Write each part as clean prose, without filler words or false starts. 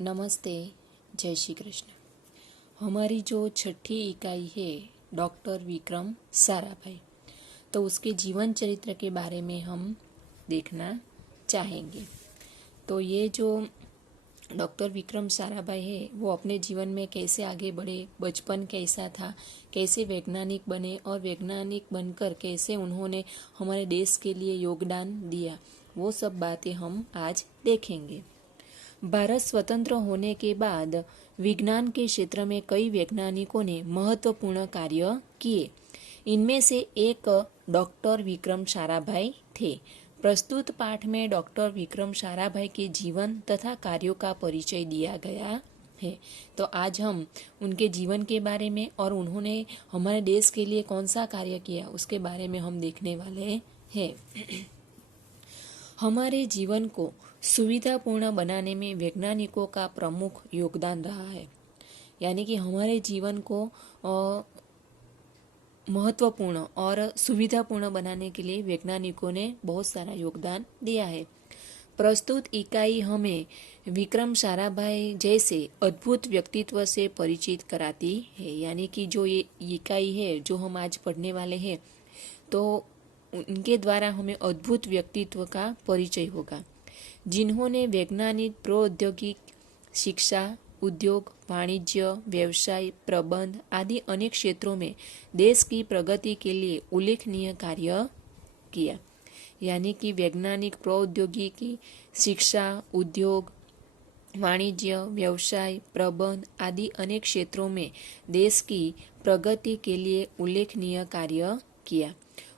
नमस्ते, जय श्री कृष्ण। हमारी जो छठी इकाई है डॉक्टर विक्रम साराभाई, तो उसके जीवन चरित्र के बारे में हम देखना चाहेंगे। तो ये जो डॉक्टर विक्रम साराभाई है वो अपने जीवन में कैसे आगे बढ़े, बचपन कैसा था, कैसे वैज्ञानिक बने और वैज्ञानिक बनकर कैसे उन्होंने हमारे देश के लिए योगदान दिया, वो सब बातें हम आज देखेंगे। भारत स्वतंत्र होने के बाद विज्ञान के क्षेत्र में कई वैज्ञानिकों ने महत्वपूर्ण कार्य किए। इनमें से एक डॉक्टर विक्रम साराभाई थे। प्रस्तुत पाठ में डॉक्टर विक्रम साराभाई के जीवन तथा कार्यों का परिचय दिया गया है। तो आज हम उनके जीवन के बारे में और उन्होंने हमारे देश के लिए कौन सा कार्य किया उसके बारे में हम देखने वाले हैं। हमारे जीवन को सुविधापूर्ण बनाने में वैज्ञानिकों का प्रमुख योगदान रहा है। यानी कि हमारे जीवन को महत्वपूर्ण और सुविधापूर्ण बनाने के लिए वैज्ञानिकों ने बहुत सारा योगदान दिया है। प्रस्तुत इकाई हमें विक्रम साराभाई जैसे अद्भुत व्यक्तित्व से परिचित कराती है। यानी कि जो ये इकाई है जो हम आज पढ़ने वाले हैं, तो उनके द्वारा हमें अद्भुत व्यक्तित्व का परिचय होगा, जिन्होंने वैज्ञानिक, प्रौद्योगिक, शिक्षा, उद्योग, वाणिज्य, व्यवसाय, प्रबंध आदि अनेक क्षेत्रों में देश की प्रगति के लिए उल्लेखनीय कार्य किया। यानी कि वैज्ञानिक, प्रौद्योगिकी, शिक्षा, उद्योग, वाणिज्य, व्यवसाय, प्रबंध आदि अनेक क्षेत्रों में देश की प्रगति के लिए उल्लेखनीय कार्य किया।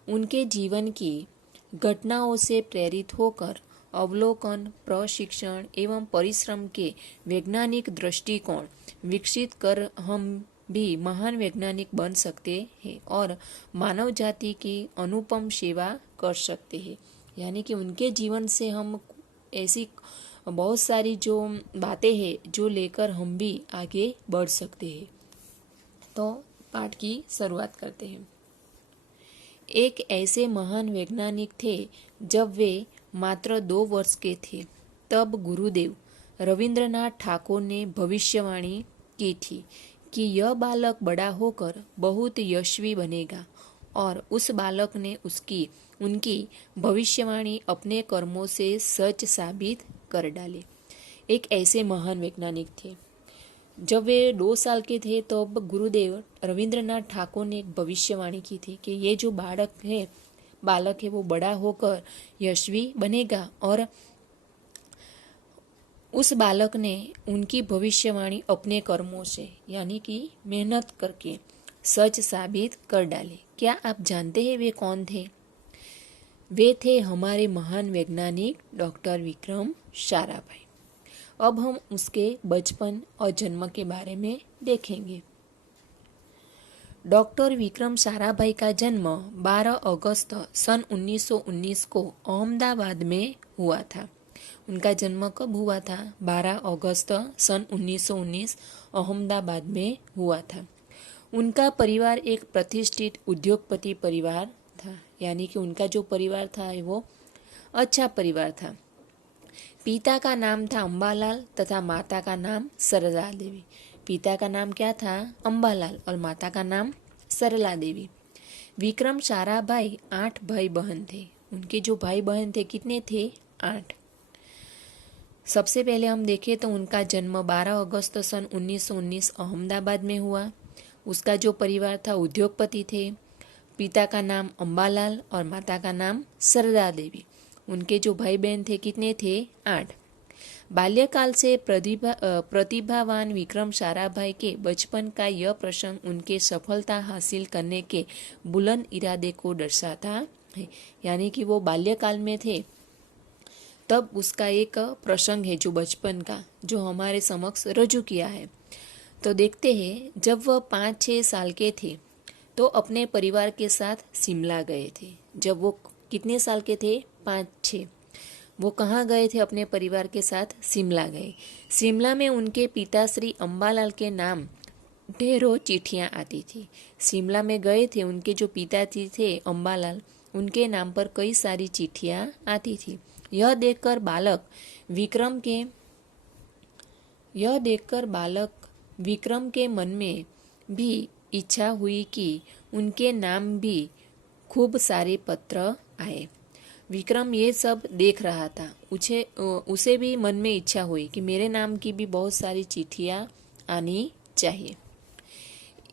उनके जीवन की घटनाओं से प्रेरित होकर अवलोकन, प्रशिक्षण एवं परिश्रम के वैज्ञानिक दृष्टिकोण विकसित कर हम भी महान वैज्ञानिक बन सकते हैं और मानव जाति की अनुपम सेवा कर सकते हैं। यानी कि उनके जीवन से हम ऐसी बहुत सारी जो बातें हैं जो लेकर हम भी आगे बढ़ सकते हैं। तो पाठ की शुरुआत करते हैं। एक ऐसे महान वैज्ञानिक थे जब वे मात्र 2 वर्ष के थे, तब गुरुदेव रविंद्रनाथ ठाकुर ने भविष्यवाणी की थी कि यह बालक बड़ा होकर बहुत यशस्वी बनेगा, और उस बालक ने उनकी भविष्यवाणी अपने कर्मों से सच साबित कर डाली। एक ऐसे महान वैज्ञानिक थे। जब वे 2 साल के थे तो गुरुदेव रविंद्रनाथ ठाकुर ने एक भविष्यवाणी की थी कि ये जो बालक है वो बड़ा होकर यशस्वी बनेगा, और उस बालक ने उनकी भविष्यवाणी अपने कर्मों से यानी कि मेहनत करके सच साबित कर डाली। क्या आप जानते हैं वे कौन थे? वे थे हमारे महान वैज्ञानिक डॉक्टर विक्रम साराभाई। अब हम उसके बचपन और जन्म के बारे में देखेंगे। डॉक्टर विक्रम साराभाई का जन्म 12 अगस्त सन 1919 को अहमदाबाद में हुआ था। उनका जन्म कब हुआ था? 12 अगस्त सन 1919 अहमदाबाद में हुआ था। उनका परिवार एक प्रतिष्ठित उद्योगपति परिवार था। यानी कि उनका जो परिवार था वो अच्छा परिवार था। पिता का नाम था अंबालाल तथा माता का नाम सरला देवी। पिता का नाम क्या था? अंबालाल, और माता का नाम सरला देवी। विक्रम साराभाई 8 भाई बहन थे। उनके जो भाई बहन थे कितने थे? 8। सबसे पहले हम देखें तो उनका जन्म 12 अगस्त सन 1919 अहमदाबाद में हुआ। उसका जो परिवार था उद्योगपति थे। पिता का नाम अंबालाल और माता का नाम सरला देवी। उनके जो भाई बहन थे कितने थे? 8। बाल्यकाल से प्रतिभावान विक्रम साराभाई के बचपन का यह प्रसंग उनके सफलता हासिल करने के बुलंद इरादे को दर्शाता है। यानी कि वो बाल्यकाल में थे तब उसका एक प्रसंग है जो बचपन का, जो हमारे समक्ष रजू किया है। तो देखते हैं, जब वह 5-6 साल के थे तो अपने परिवार के साथ शिमला गए थे। जब वो कितने साल के थे? 5-6। वो कहाँ गए थे? अपने परिवार के साथ शिमला गए। शिमला में उनके पिता श्री अंबालाल के नाम ढेरों चिट्ठियाँ आती थी। शिमला में गए थे, उनके जो पिताजी थे अंबालाल, उनके नाम पर कई सारी चिट्ठियाँ आती थी। यह देखकर बालक विक्रम के यह देखकर बालक विक्रम के मन में भी इच्छा हुई कि उनके नाम भी खूब सारे पत्र आए। विक्रम ये सब देख रहा था। उसे भी मन में इच्छा हुई कि मेरे नाम की भी बहुत सारी चिट्ठियाँ आनी चाहिए।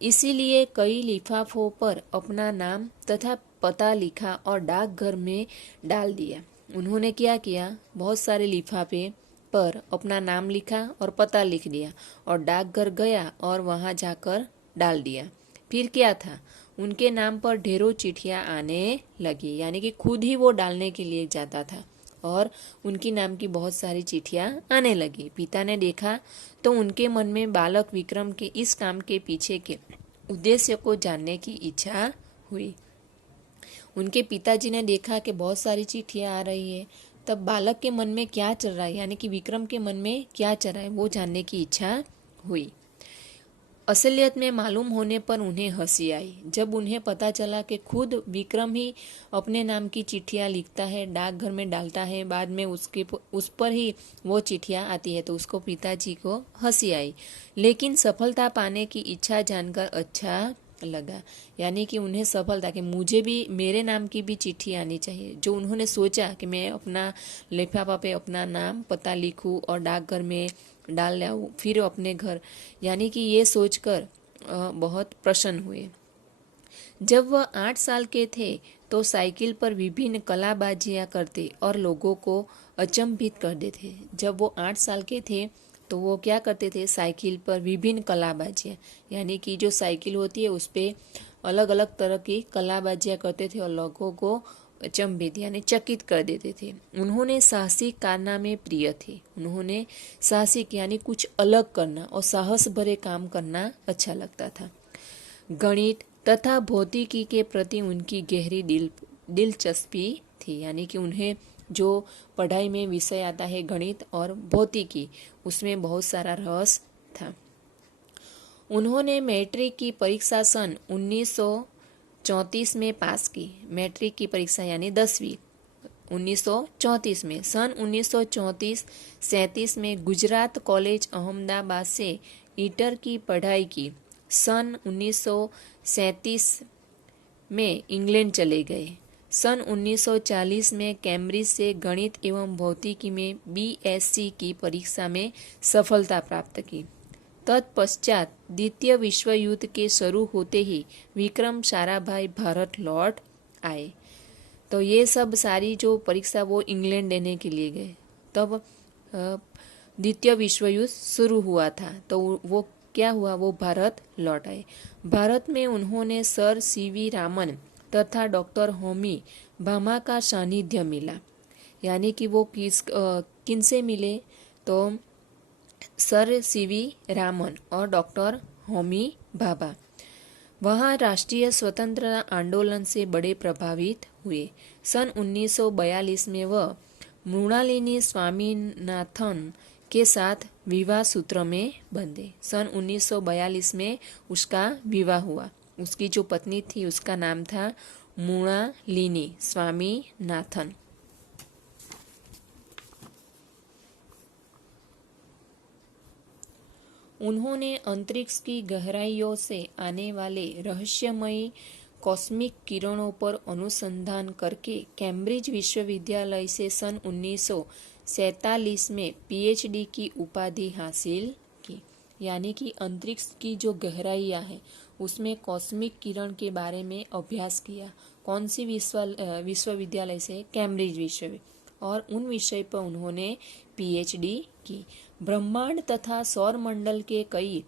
इसीलिए कई लिफाफों पर अपना नाम तथा पता लिखा और डाकघर में डाल दिया। उन्होंने क्या किया, बहुत सारे लिफाफे पर अपना नाम लिखा और पता लिख दिया और डाकघर गया और वहां जाकर डाल दिया। फिर क्या था, उनके नाम पर ढेरों चिट्ठियां आने लगी, यानी कि खुद ही वो डालने के लिए जाता था और उनकी नाम की बहुत सारी चिट्ठियां आने लगी। पिता ने देखा तो उनके मन में बालक विक्रम के इस काम के पीछे के उद्देश्य को जानने की इच्छा हुई। उनके पिताजी ने देखा कि बहुत सारी चिट्ठियां आ रही है, तब बालक के मन में क्या चल रहा है, यानी कि विक्रम के मन में क्या चल रहा है, वो जानने की इच्छा हुई। असलियत में मालूम होने पर उन्हें हंसी आई जब उन्हें पता चला कि खुद विक्रम ही अपने नाम की चिट्ठियां लिखता है, डाकघर में डालता है, बाद में उस पर ही वो चिट्ठियां आती है। तो उसको पिताजी को हंसी आई, लेकिन सफलता पाने की इच्छा जानकर अच्छा लगा, यानी कि उन्हें सफलता कि मुझे भी मेरे नाम की भी चिट्ठी आनी चाहिए। जो उन्होंने सोचा कि मैं अपना लिफाफा पे अपना नाम पता लिखूं और डाकघर में डाल लाऊं, फिर अपने घर, यानी कि ये सोचकर बहुत प्रसन्न हुए। जब वह 8 साल के थे तो साइकिल पर विभिन्न कलाबाजियां करते और लोगों को अचंभित कर देते थे। जब वो 8 साल के थे तो वो क्या करते थे, साइकिल पर विभिन्न कलाबाजियां, यानी कि जो साइकिल होती है उस पर अलग अलग तरह की कलाबाजियां करते थे और लोगों को अचंभित यानी चकित कर देते थे। उन्होंने साहसिक कारनामे प्रिय थे। उन्होंने साहसिक यानी कुछ अलग करना और साहस भरे काम करना अच्छा लगता था। गणित तथा भौतिकी के प्रति उनकी गहरी दिलचस्पी थी, यानी कि उन्हें जो पढ़ाई में विषय आता है गणित और भौतिकी, उसमें बहुत सारा रस था। उन्होंने मैट्रिक की परीक्षा सन 1934 में पास की। मैट्रिक की परीक्षा यानी 10वीं 1934 में। सन 1934-37 में गुजरात कॉलेज अहमदाबाद से इंटर की पढ़ाई की। सन 1937 में इंग्लैंड चले गए। सन 1940 में कैम्ब्रिज से गणित एवं भौतिकी में बीएससी की परीक्षा में सफलता प्राप्त की। तत्पश्चात द्वितीय विश्व युद्ध के शुरू होते ही विक्रम साराभाई भारत लौट आए। तो ये सब सारी जो परीक्षा वो इंग्लैंड देने के लिए गए। तब द्वितीय विश्व युद्ध शुरू हुआ था, तो वो क्या हुआ, वो भारत लौट आए। भारत में उन्होंने सर सीवी रामन तथा डॉक्टर होमी भाभा का सानिध्य मिला, यानी कि वो किनसे मिले, तो सर सीवी रामन और डॉक्टर होमी भाभा। वहाँ राष्ट्रीय स्वतंत्रता आंदोलन से बड़े प्रभावित हुए। सन 1942 में वह मृणालिनी स्वामीनाथन के साथ विवाह सूत्र में बंधे। सन 1942 में उसका विवाह हुआ। उसकी जो पत्नी थी उसका नाम था मृणालिनी स्वामीनाथन। उन्होंने अंतरिक्ष की गहराइयों से आने वाले रहस्यमयी कॉस्मिक किरणों पर अनुसंधान करके कैम्ब्रिज विश्वविद्यालय से सन 1947 में पीएचडी की उपाधि हासिल की। यानी कि अंतरिक्ष की जो गहराइयाँ हैं उसमें कॉस्मिक किरण के बारे में अभ्यास किया। कौन सी विश्वविद्यालय से, कैम्ब्रिज विश्वविद्यालय, और उन विषय पर उन्होंने पीएचडी की। ब्रह्मांड तथा सौर मंडल के कई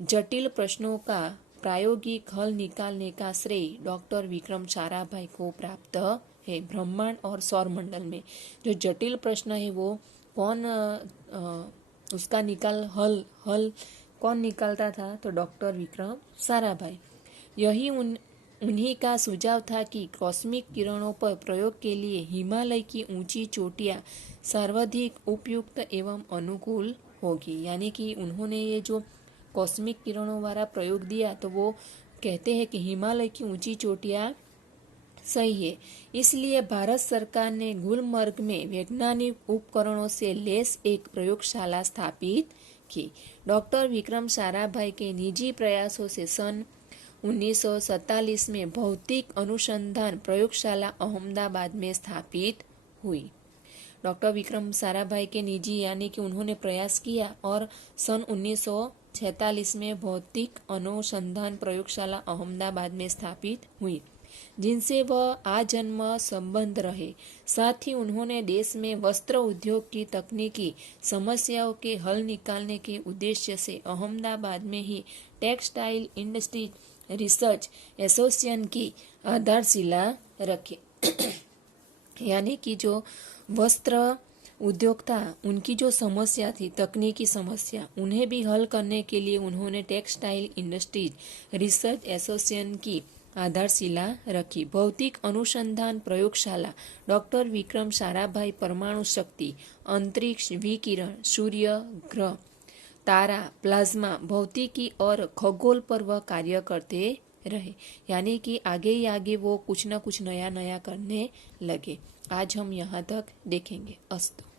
जटिल प्रश्नों का प्रायोगिक हल निकालने का श्रेय डॉक्टर विक्रम साराभाई को प्राप्त है। ब्रह्मांड और सौर मंडल में जो जटिल प्रश्न है वो कौन उसका हल कौन निकालता था, तो डॉक्टर विक्रम साराभाई। यही उन्हीं का सुझाव था कि कॉस्मिक किरणों पर प्रयोग के लिए हिमालय की ऊंची चोटियां सर्वाधिक उपयुक्त एवं अनुकूल होगी। यानी कि उन्होंने ये जो कॉस्मिक किरणों वाला प्रयोग दिया तो वो कहते हैं कि हिमालय की ऊंची चोटियां सही है। इसलिए भारत सरकार ने गुलमर्ग में वैज्ञानिक उपकरणों से लैस एक प्रयोगशाला स्थापित की। डॉक्टर विक्रम साराभाई के निजी प्रयासों से सन 1947 में भौतिक अनुसंधान प्रयोगशाला अहमदाबाद में स्थापित हुई। डॉक्टर विक्रम साराभाई के निजी यानी कि उन्होंने प्रयास किया और सन 1946 में भौतिक अनुसंधान प्रयोगशाला अहमदाबाद में स्थापित हुई, जिनसे वह आजन्म संबंध रहे। साथ ही उन्होंने देश में वस्त्र उद्योग की तकनीकी समस्याओं के हल निकालने के उद्देश्य से अहमदाबाद में ही टेक्सटाइल इंडस्ट्री रिसर्च एसोसिएशन की आधारशिला रखी। यानी कि जो वस्त्र उद्योग था, उनकी जो समस्या थी, तकनीकी समस्या, उन्हें भी हल करने के लिए उन्होंने टेक्सटाइल इंडस्ट्रीज रिसर्च एसोसिएशन की आधारशिला रखी। भौतिक अनुसंधान प्रयोगशाला डॉक्टर विक्रम साराभाई परमाणु शक्ति, अंतरिक्ष, विकिरण, सूर्य, ग्रह, तारा, प्लाज्मा, भौतिकी और खगोल पर वह कार्य करते रहे। यानी कि आगे ही आगे वो कुछ ना कुछ नया नया करने लगे। आज हम यहाँ तक देखेंगे। अस्तु।